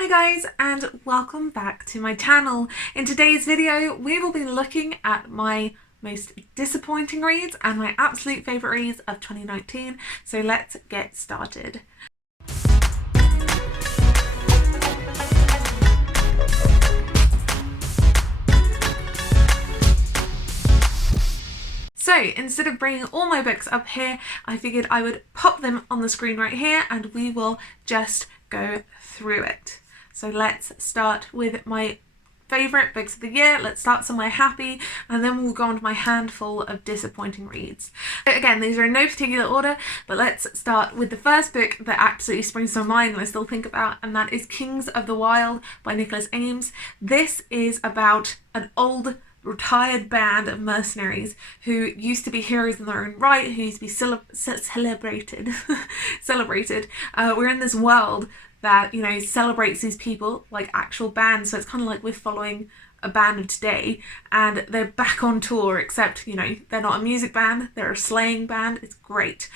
Hi guys, and welcome back to my channel. In today's video we will be looking at my most disappointing reads and my absolute favourite reads of 2019, so let's get started. So instead of bringing all my books up here, I figured I would pop them on the screen right here and we will just go through it. So let's start with my favourite books of the year. Let's start somewhere happy and then we'll go on to my handful of disappointing reads. So again, these are in no particular order, but let's start with the first book that absolutely springs to mind and I still think about, and that is Kings of the Wyld by Nicholas Ames. This is about an old retired band of mercenaries who used to be heroes in their own right, who used to be celebrated. We're in this world that, you know, celebrates these people like actual bands, so it's kind of like we're following a band of today and they're back on tour, except, you know, they're not a music band, they're a slaying band. It's great.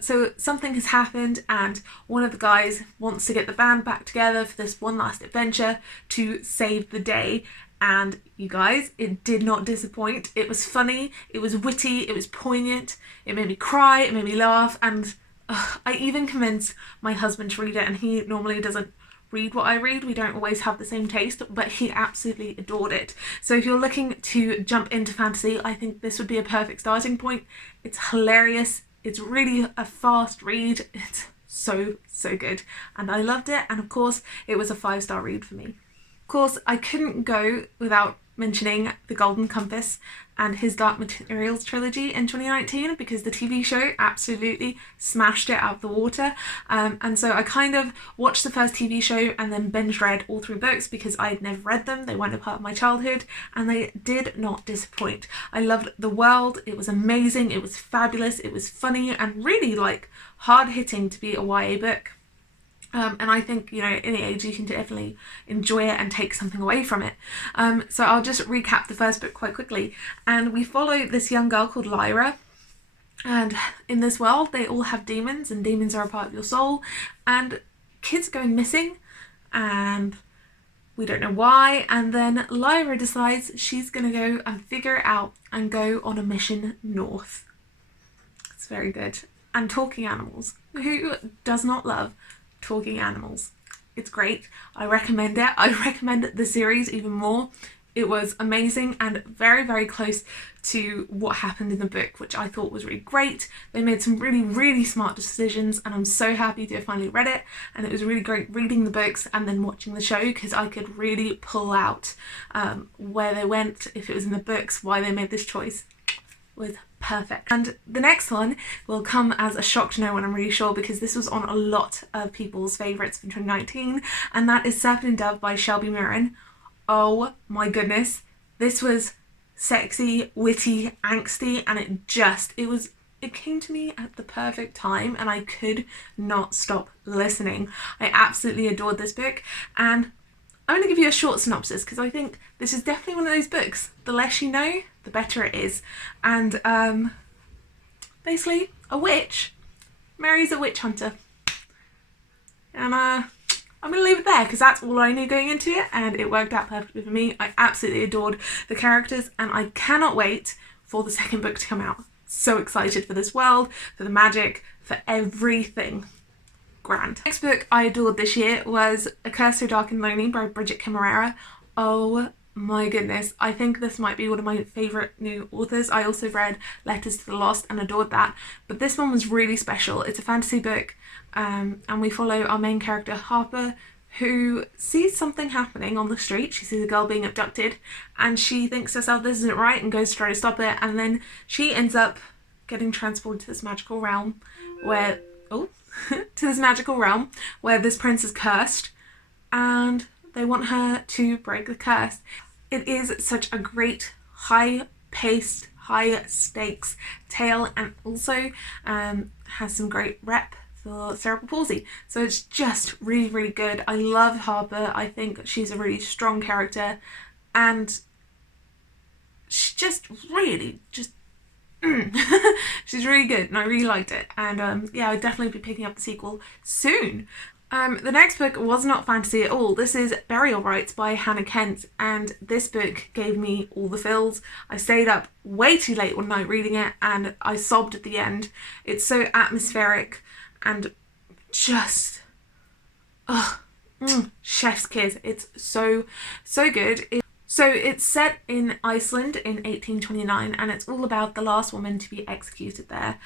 So something has happened and one of the guys wants to get the band back together for this one last adventure to save the day. And you guys, it did not disappoint. It was funny, it was witty, it was poignant, it made me cry, it made me laugh, and I even convinced my husband to read it, and he normally doesn't read what I read. We don't always have the same taste, but he absolutely adored it. So if you're looking to jump into fantasy, I think this would be a perfect starting point. It's hilarious, it's really a fast read, it's so good, and I loved it, and of course it was a 5-star read for me. Of course, I couldn't go without mentioning The Golden Compass and his Dark Materials trilogy in 2019 because the TV show absolutely smashed it out of the water. And so I kind of watched the first TV show and then binge read all 3 books because I'd never read them. They weren't a part of my childhood and they did not disappoint. I loved the world. It was amazing. It was fabulous. It was funny and really like hard-hitting to be a YA book. And I think, you know, in the age you can definitely enjoy it and take something away from it. So I'll just recap the first book quite quickly. And we follow this young girl called Lyra. And in this world, they all have demons, and demons are a part of your soul. And kids are going missing, and we don't know why. And then Lyra decides she's going to go and figure it out and go on a mission north. It's very good. And talking animals. Who does not love talking animals? It's great. I recommend it. I recommend the series even more. It was amazing and very close to what happened in the book, which I thought was really great. They made some really smart decisions and I'm so happy to have finally read it, and it was really great reading the books and then watching the show because I could really pull out where they went, if it was in the books, why they made this choice. Was perfect. And the next one will come as a shock to no one, I'm really sure, because this was on a lot of people's favourites from 2019, and that is Serpent Dove by Shelby Mirren. Oh my goodness, this was sexy, witty, angsty, and it came to me at the perfect time and I could not stop listening. I absolutely adored this book, and I'm going to give you a short synopsis because I think this is definitely one of those books, the less you know, the better it is. And basically, a witch marries a witch hunter. And I'm going to leave it there because that's all I knew going into it, and it worked out perfectly for me. I absolutely adored the characters and I cannot wait for the second book to come out. So excited for this world, for the magic, for everything. Grand. Next book I adored this year was A Curse So Dark and Lonely by Bridget Camarera. Oh my goodness, I think this might be one of my favourite new authors. I also read Letters to the Lost and adored that, but this one was really special. It's a fantasy book and we follow our main character Harper, who sees something happening on the street. She sees a girl being abducted and she thinks to herself this isn't right and goes to try to stop it, and then she ends up getting transported to this magical realm where this prince is cursed and they want her to break the curse. It is such a great high-paced, high-stakes tale, and also has some great rep for cerebral palsy. So it's just really good. I love Harper. I think she's a really strong character and she's just really she's really good and I really liked it, and yeah, I'd definitely be picking up the sequel soon. The next book was not fantasy at all. This is Burial Rites by Hannah Kent, and this book gave me all the feels. I stayed up way too late one night reading it and I sobbed at the end. It's so atmospheric and just chef's kiss. It's so good. So it's set in Iceland in 1829 and it's all about the last woman to be executed there.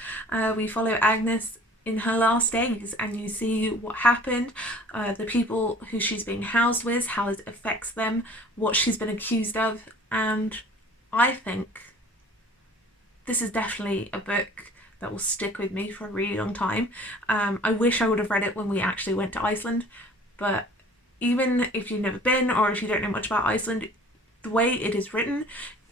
We follow Agnes in her last days and you see what happened, the people who she's being housed with, how it affects them, what she's been accused of, and I think this is definitely a book that will stick with me for a really long time. I wish I would have read it when we actually went to Iceland, but even if you've never been or if you don't know much about Iceland, the way it is written,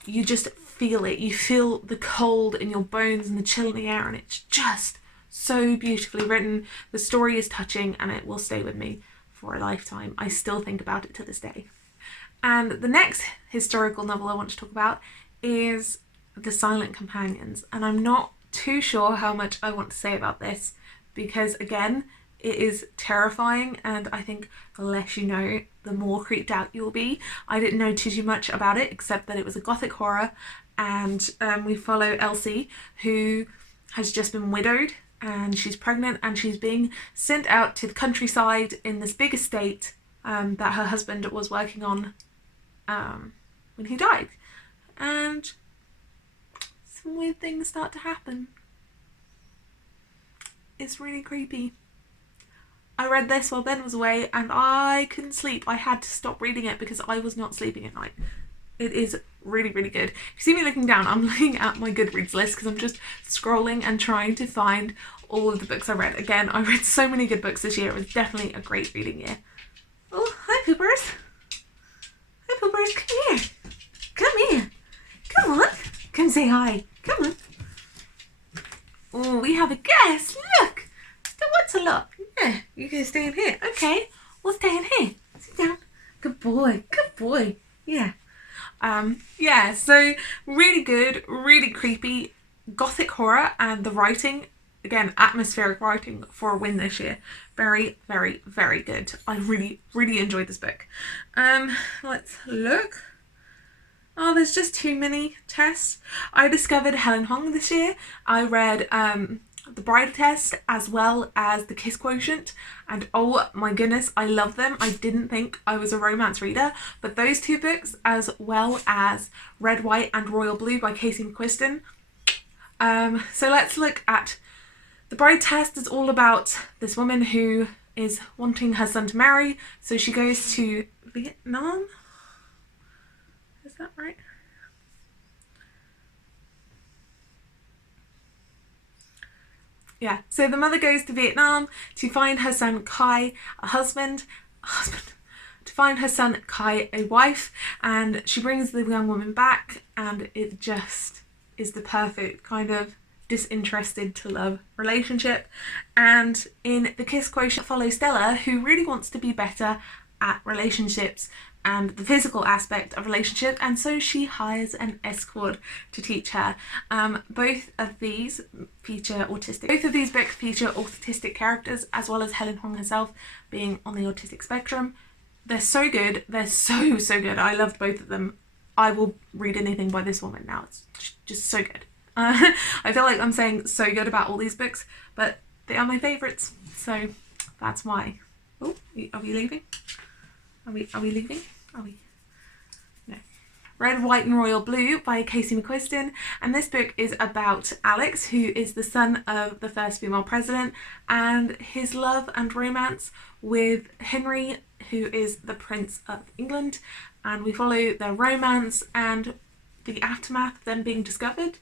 you just feel it. You feel the cold in your bones and the chill in the air, and it's just so beautifully written. The story is touching and it will stay with me for a lifetime. I still think about it to this day. And the next historical novel I want to talk about is The Silent Companions, and I'm not too sure how much I want to say about this because again, it is terrifying, and I think the less you know, the more creeped out you'll be. I didn't know too much about it except that it was a gothic horror, and we follow Elsie, who has just been widowed and she's pregnant and she's being sent out to the countryside in this big estate that her husband was working on when he died, and some weird things start to happen. It's really creepy. I read this while Ben was away and I couldn't sleep. I had to stop reading it because I was not sleeping at night. It is really good. If you see me looking down, I'm looking at my Goodreads list because I'm just scrolling and trying to find all of the books I read. Again, I read so many good books this year. It was definitely a great reading year. Oh, hi poopers. Hi poopers, come here. Come here. Come on. Come say hi. Come on. Oh, we have a guest. Look. What's a lot? Yeah, you can stay in here. Okay, we'll stay in here. Sit down. Good boy. Good boy. Yeah. Yeah, so really good, really creepy gothic horror, and the writing, again, atmospheric writing for a win this year. Very good. I really enjoyed this book. Let's look. Oh, there's just too many tests. I discovered Helen Hong this year. I read The Bride Test as well as the Kiss Quotient, and oh my goodness, I love them. I didn't think I was a romance reader, but those two books, as well as Red, White and Royal Blue by Casey McQuiston. So let's look at The Bride Test. Is all about this woman who is wanting her son to marry, so she goes to Vietnam. Is that right? Yeah, so the mother goes to Vietnam to find her son Kai a husband, to find her son Kai a wife, and she brings the young woman back, and it just is the perfect kind of disinterested to love relationship. And in the Kiss Quotient follows Stella, who really wants to be better at relationships and the physical aspect of relationships, and so she hires an escort to teach her. Both of these books feature autistic characters, as well as Helen Hong herself being on the autistic spectrum. They're so good. They're so good. I loved both of them. I will read anything by this woman now. It's just so good. I feel like I'm saying so good about all these books, but they are my favourites, so that's why. Oh, are we leaving? Are we leaving? Are we? No. Red, White and Royal Blue by Casey McQuiston, and this book is about Alex, who is the son of the first female president, and his love and romance with Henry, who is the Prince of England, and we follow their romance and the aftermath of them being discovered.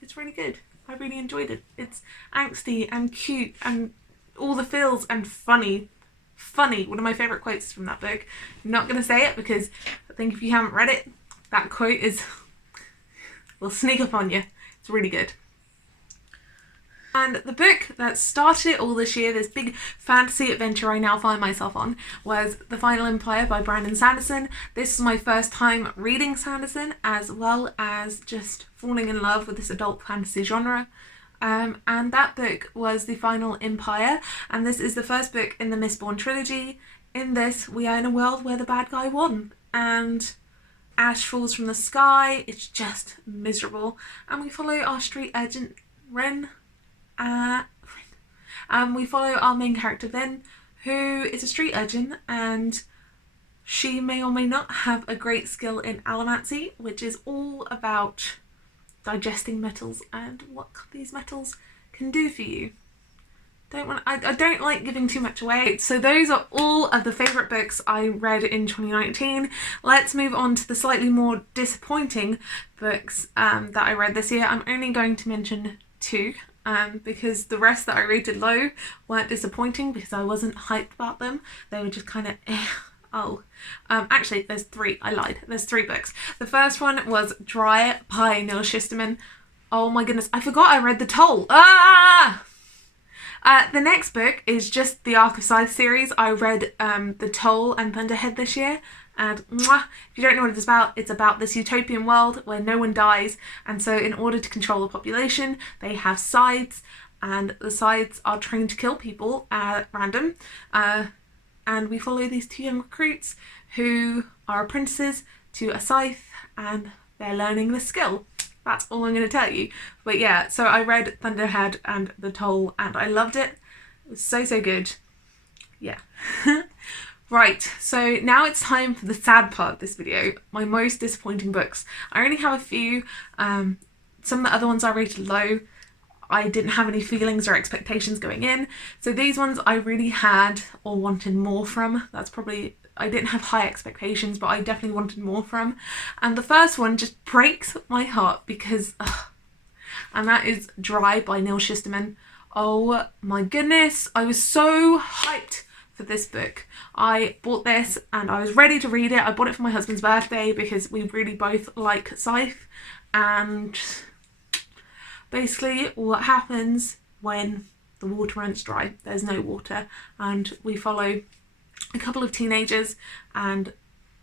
It's really good. I really enjoyed it. It's angsty and cute and all the feels and funny. One of my favourite quotes from that book. I'm not going to say it because I think if you haven't read it, that quote will sneak up on you. It's really good. And the book that started it all this year, this big fantasy adventure I now find myself on, was The Final Empire by Brandon Sanderson. This is my first time reading Sanderson, as well as just falling in love with this adult fantasy genre. and that book was The Final Empire, and this is the first book in the Mistborn trilogy. In this, we are in a world where the bad guy won, and ash falls from the sky. It's just miserable, and we follow our street urchin Ren. We follow our main character Vin, who is a street urchin, and she may or may not have a great skill in allomancy, which is all about digesting metals and what these metals can do for you. I don't like giving too much away. So those are all of the favourite books I read in 2019. Let's move on to the slightly more disappointing books that I read this year. I'm only going to mention two, because the rest that I rated low weren't disappointing because I wasn't hyped about them. They were just kind of actually there's three. I lied. There's three books. The first one was Dry by Neil Shusterman. Oh my goodness, I forgot I read The Toll. The next book is just the Arc of Scythe series. I read The Toll and Thunderhead this year, and if you don't know what it's about this utopian world where no one dies, and so in order to control the population they have scythes, and the scythes are trained to kill people at random, and we follow these two young recruits who are apprentices to a scythe, and they're learning the skill. That's all I'm going to tell you. But yeah, so I read Thunderhead and The Toll, and I loved it. It was so good. Yeah. Right, so now it's time for the sad part of this video, my most disappointing books. I only have a few. Some of the other ones I rated low. I didn't have any feelings or expectations going in. So these ones I really had or wanted more from. I didn't have high expectations, but I definitely wanted more from. And the first one just breaks my heart because, and that is Dry by Neil Shusterman. Oh my goodness, I was so hyped for this book. I bought this and I was ready to read it. I bought it for my husband's birthday because we really both like Scythe, and basically what happens when the water runs dry. There's no water, and we follow a couple of teenagers and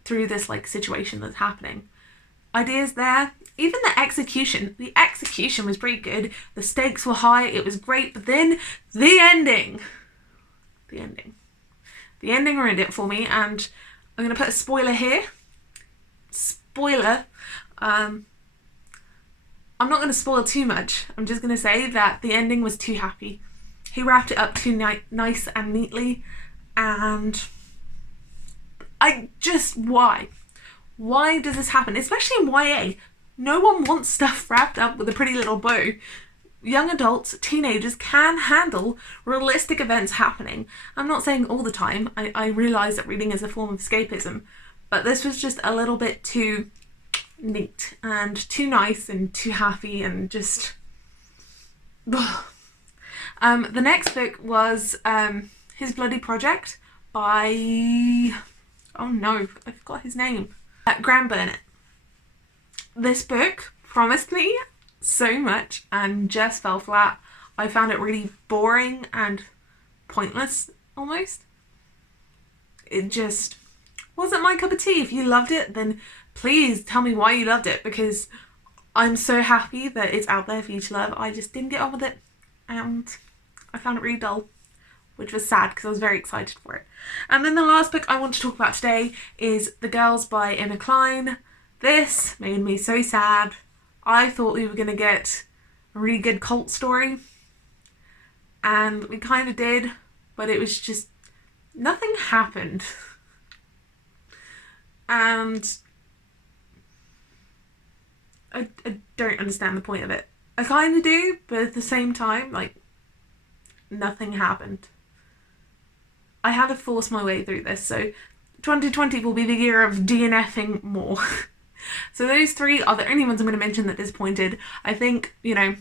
through this situation that's happening. Ideas there. Even the execution was pretty good. The stakes were high, it was great, but then the ending ruined it for me, and I'm going to put a spoiler here. Spoiler. I'm not going to spoil too much. I'm just going to say that the ending was too happy. He wrapped it up too nice and neatly, and why? Why does this happen? Especially in YA. No one wants stuff wrapped up with a pretty little bow. Young adults, teenagers can handle realistic events happening. I'm not saying all the time. I realise that reading is a form of escapism, but this was just a little bit too neat and too nice and too happy and just... The next book was His Bloody Project by... oh no, I forgot his name. Graham Burnett. This book promised me so much and just fell flat. I found it really boring and pointless almost. It just wasn't my cup of tea. If you loved it, then please tell me why you loved it, because I'm so happy that it's out there for you to love. I just didn't get on with it and I found it really dull, which was sad because I was very excited for it. And then the last book I want to talk about today is The Girls by Emma Cline. This made me so sad. I thought we were going to get a really good cult story, and we kind of did, but it was just, nothing happened. And I don't understand the point of it. I kind of do, but at the same time, nothing happened. I had to force my way through this, so 2020 will be the year of DNFing more. So those three are the only ones I'm going to mention that disappointed. I think, I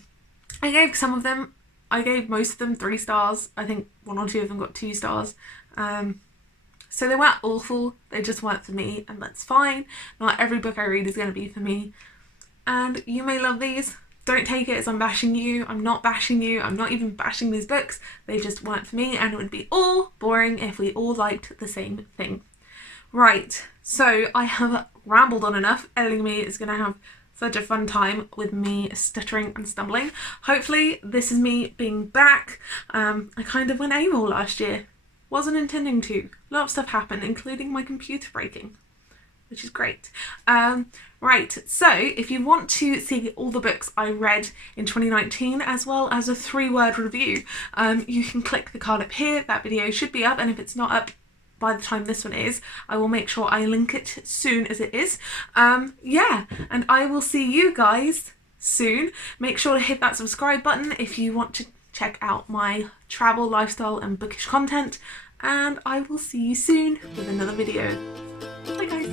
gave most of them 3 stars. I think 1 or 2 of them got 2 stars. So they weren't awful, they just weren't for me, and that's fine. Not every book I read is going to be for me. And you may love these. Don't take it as I'm bashing you. I'm not bashing you. I'm not even bashing these books. They just weren't for me, and it would be all boring if we all liked the same thing. Right, so I have rambled on enough. Editing me is going to have such a fun time with me stuttering and stumbling. Hopefully this is me being back. I kind of went AWOL last year. Wasn't intending to. A lot of stuff happened, including my computer breaking, which is great. Right, so if you want to see all the books I read in 2019 as well as a 3-word review, you can click the card up here. That video should be up, and if it's not up by the time this one is, I will make sure I link it soon as it is. Yeah, and I will see you guys soon. Make sure to hit that subscribe button if you want to check out my travel, lifestyle and bookish content, and I will see you soon with another video. Bye guys.